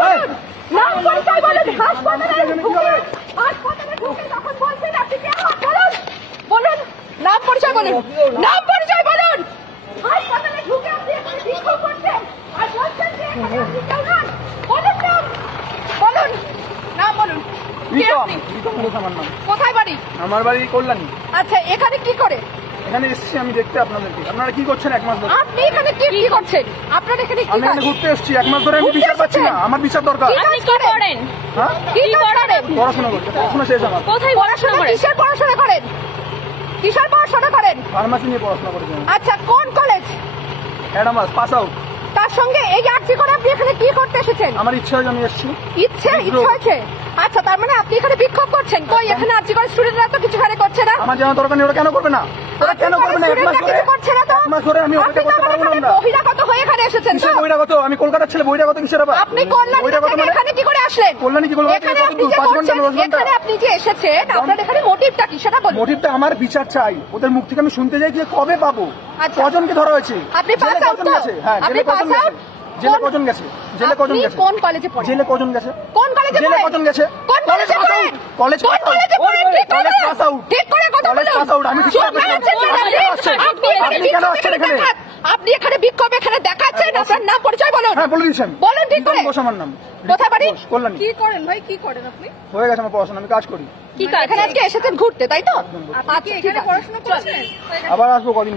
বলুন, নাম পরিচয় বলুন। হাসপাতালে ঢুকে যখন বলছেন আপনি কে বলুন, বলুন নাম পরিচয় বলুন, নাম পরিচয় বলুন। হাসপাতালে ঢুকে আপনি এখানে বিক্ষোভ করছেন আর বলছেন যে এখানে আপনি কেউ নন। বলুন নাম, বলুন নাম বলুন। কে আপনি? কোথায় বাড়ি? আমার বাড়ি কল্যাণী। আচ্ছা, এখানে কি করে? এখানে এসেছি আমি দেখতে আপনাদেরকে। আপনারা কি করছেন এক মাস ধরে? আপনি এখানে কি করছেন? আপনার এখানে কি আমি এখানে ঘুরতে এসেছি, এক মাস ধরে আমি বিচার পাচ্ছি না। আমার বিচার দরকার। আপনি কি করেন? হ্যাঁ, কি করেন? পড়াশোনা করতে। পড়াশোনা শেষ আমার। কোথায় পড়াশোনা করেন? কিসের পড়াশোনা করেন? কিসের পড়াশোনা করেন? ফার্মাসি নিয়ে পড়াশোনা করেছি। আচ্ছা, কোন কলেজ? Adamas pass out. তার সঙ্গে এই আর্জি করে আপনি এখানে কি করতে এসেছেন? আমার ইচ্ছা হয়েছে আমি এসেছি। ইচ্ছে হয়েছে? আচ্ছা, তার মানে আপনি এখানে বিক্ষোভ করছেন। কই এখানে আর্জি করে স্টুডেন্টরা তো কিছু এখানে করছে না। আমার জানা দরকার নেই, ওরা কেন করবে না? ওরা কেন করবে না? এক মাস ধরে করছে না তো। এক মাস ধরে আমি অপেক্ষা করতে পারবো না। আমরা বহিরাগত হয়ে এখানে এসেছেন তো? কিসের বহিরাগত? আমি কলকাতার ছেলে, বহিরাগত কিসের আবার? আপনি কল্যাণী থেকে এখানে কি করে আসলেন? কল্যাণী কি কলকাতা? এখানে আপনি যে করছেন, এখানে আপনি যে এসেছেন, আপনার এখানে মোটিভটা কি সেটা বলুন। মোটিভটা আমার বিচার চাই। ওদের মুখ থেকে আমি শুনতে চাই যে কবে পাবো। কজনকে ধরা হয়েছে? আপনি পাস আউট তো? হ্যাঁ, আপনি পাস আউট? জেলে কজন গেছে? জেলে কজন গেছে? কোন কলেজে পড়েন? জেলে কজন গেছে? কোন কলেজে জেলে পড়েন? কজন গেছে? কোন কলেজে পড়েন? কলেজ কোন কলেজে পড়েন? College pass out. ঠিক করে কথা বলুন। College pass out. আমি চুপ করে আছেন কেন আপনি? আপনি কেন আসছেন এখানে? আপনি এখানে বিক্ষোভ এখানে দেখাচ্ছেন। আপনার নাম পরিচয় বলুন। হ্যাঁ, বলে দিচ্ছেন। বলুন ঠিক করে। বস আমার নাম। কোথায় বাড়ি? কল্যাণী। কি করেন ভাই? কি করেন আপনি? হয়ে গেছে আমার পড়াশোনা, আমি কাজ করি। কি কাজ? এখানে আজকে এসেছেন ঘুরতে, তাই তো? আপনি এখানে পড়াশোনা করছেন? আবার আসবো কদিন।